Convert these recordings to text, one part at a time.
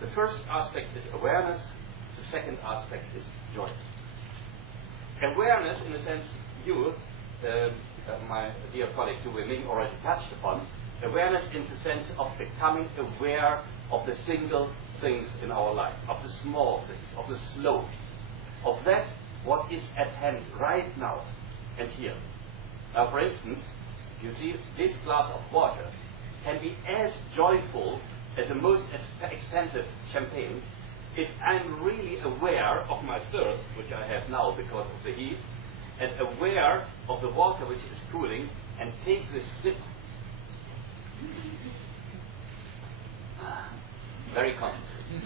The first aspect is awareness. The second aspect is joy. Awareness, in a sense, you, my dear colleague Tu Wei Ming, already touched upon. Awareness in the sense of becoming aware of the single things in our life, of the small things, of the slow, of that what is at hand right now and here. Now, for instance, you see, this glass of water can be as joyful as the most expensive champagne if I'm really aware of my thirst, which I have now because of the heat, and aware of the water which is cooling, and take this sip very consciously.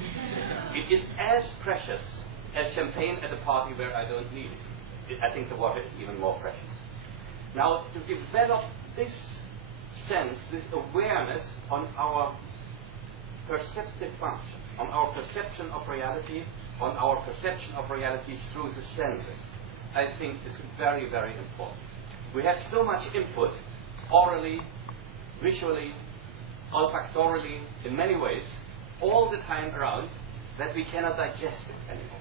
It is as precious as champagne at a party where I don't need it. I think the water is even more precious. Now, to develop this sense, this awareness on our perceptive functions, on our perception of reality, on our perception of reality through the senses, I think is very, very important. We have so much input, orally, visually, olfactorily, in many ways, all the time around, that we cannot digest it anymore.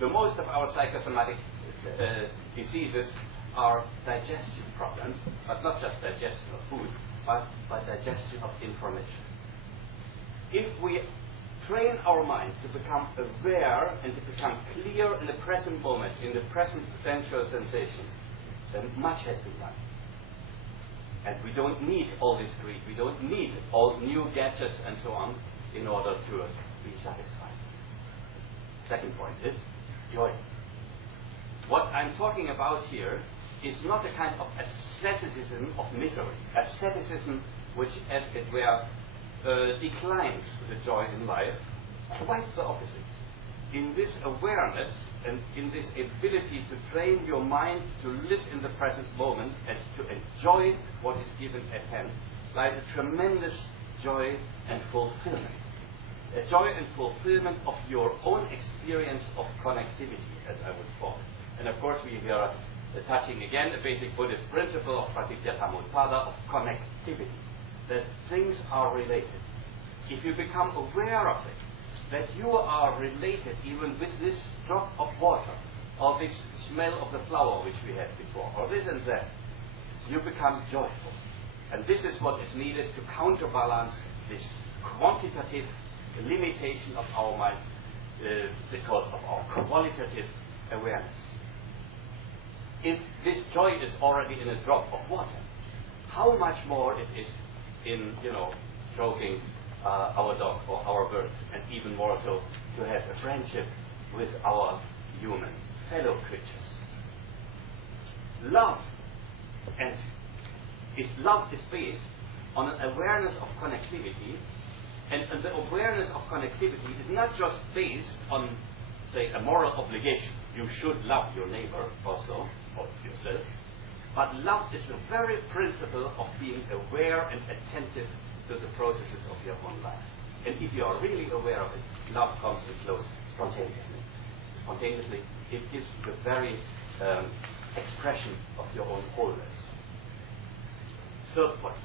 So most of our psychosomatic diseases are digestion problems, but not just digestion of food, but digestion of information. If we train our mind to become aware and to become clear in the present moment, in the present sensual sensations, then much has been done. And we don't need all this greed, we don't need all new gadgets and so on in order to be satisfied. Second point is joy. What I'm talking about here is not a kind of asceticism of misery, asceticism which, as it were, declines the joy in life. Quite the opposite. In this awareness and in this ability to train your mind to live in the present moment and to enjoy what is given at hand lies a tremendous joy and fulfillment. A joy and fulfillment of your own experience of connectivity, as I would call it. And of course we are touching again a basic Buddhist principle of pratityasamutpada, of connectivity, that things are related. If you become aware of it, that you are related even with this drop of water, or this smell of the flower which we had before, or this and that, you become joyful. And this is what is needed to counterbalance this quantitative limitation of our mind because of our qualitative awareness. If this joy is already in a drop of water, how much more it is in, stroking our dog or our bird, and even more so to have a friendship with our human fellow creatures. Love is based on an awareness of connectivity, and the awareness of connectivity is not just based on, say, a moral obligation. You should love your neighbor also, or yourself. But love is the very principle of being aware and attentive to the processes of your own life. And if you are really aware of it, love comes and flows spontaneously. Spontaneously, it is the very expression of your own wholeness. Third point.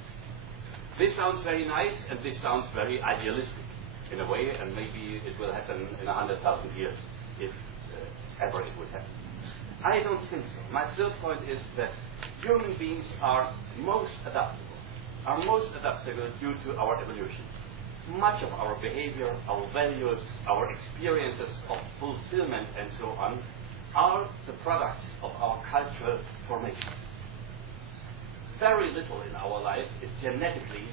This sounds very nice, and this sounds very idealistic in a way, and maybe it will happen in 100,000 years, if ever it would happen. I don't think so. My third point is that human beings are most adaptable due to our evolution. Much of our behavior, our values, our experiences of fulfillment and so on are the products of our cultural formations. Very little in our life is genetically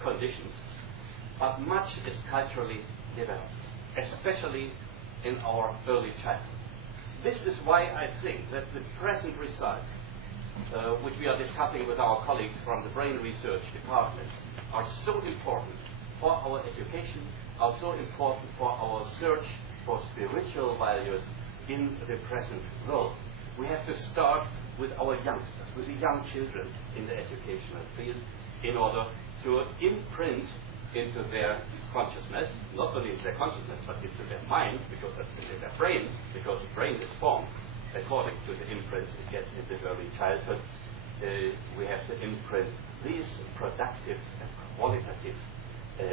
conditioned, but much is culturally developed, especially in our early childhood. This is why I think that the present results, which we are discussing with our colleagues from the brain research departments, are so important for our education, are so important for our search for spiritual values in the present world. We have to start with our youngsters, with the young children in the educational field, in order to imprint into their consciousness, not only into their consciousness, but into their mind, because into their brain, because the brain is formed according to the imprints it gets in the early childhood. We have to imprint these productive and qualitative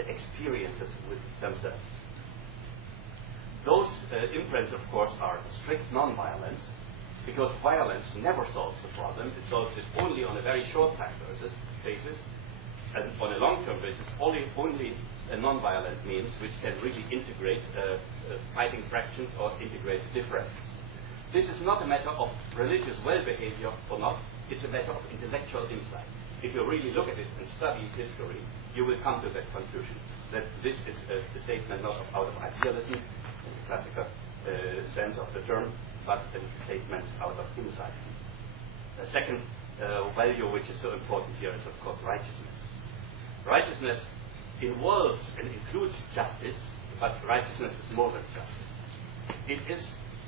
experiences with themselves. Those imprints, of course, are strict non-violence, because violence never solves the problem. It solves it only on a very short-time basis, and on a long-term basis, only a non-violent means which can really integrate fighting fractions or integrate differences. This is not a matter of religious well-behavior or not. It's a matter of intellectual insight. If you really look at it and study history, you will come to that conclusion, that this is a statement not out of idealism, in the classical sense of the term, but a statement out of insight. The second value which is so important here is, of course, righteousness. Righteousness involves and includes justice, but righteousness is more than justice. It is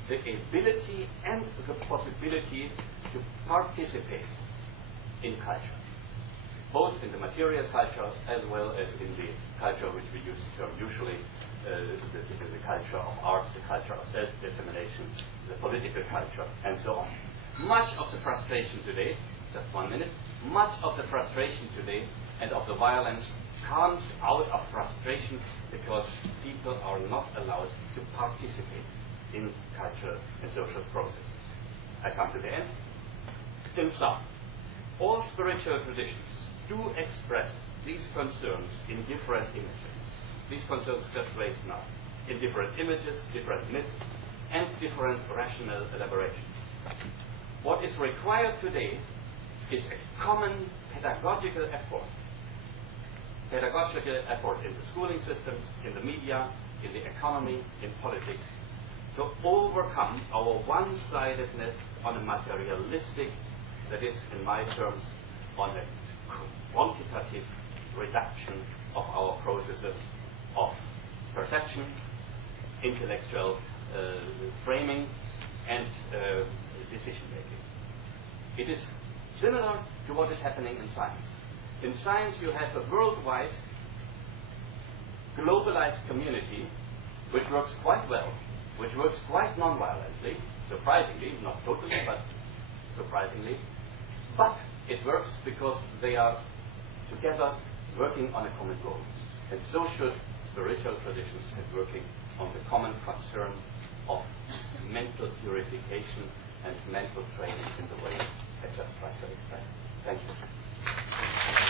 the ability and the possibility to participate in culture, both in the material culture as well as in the culture which we use the term usually, the culture of arts, the culture of self-determination, the political culture, and so on. Much of the frustration today, just 1 minute, much of the frustration today and of the violence comes out of frustration because people are not allowed to participate in cultural and social processes. I come to the end. In sum, all spiritual traditions do express these concerns in different images. These concerns just raised now, in different images, different myths, and different rational elaborations. What is required today is a common pedagogical effort. Pedagogical effort in the schooling systems, in the media, in the economy, in politics, to overcome our one-sidedness on a materialistic, that is, in my terms, on a quantitative reduction of our processes of perception, intellectual framing, and decision-making. It is similar to what is happening in science. In science, you have a worldwide, globalized community which works quite well, which works quite non-violently, surprisingly, not totally, but surprisingly. But it works because they are together working on a common goal. And so should spiritual traditions be working on the common concern of mental purification and mental training in the way I just tried to explain. Thank you.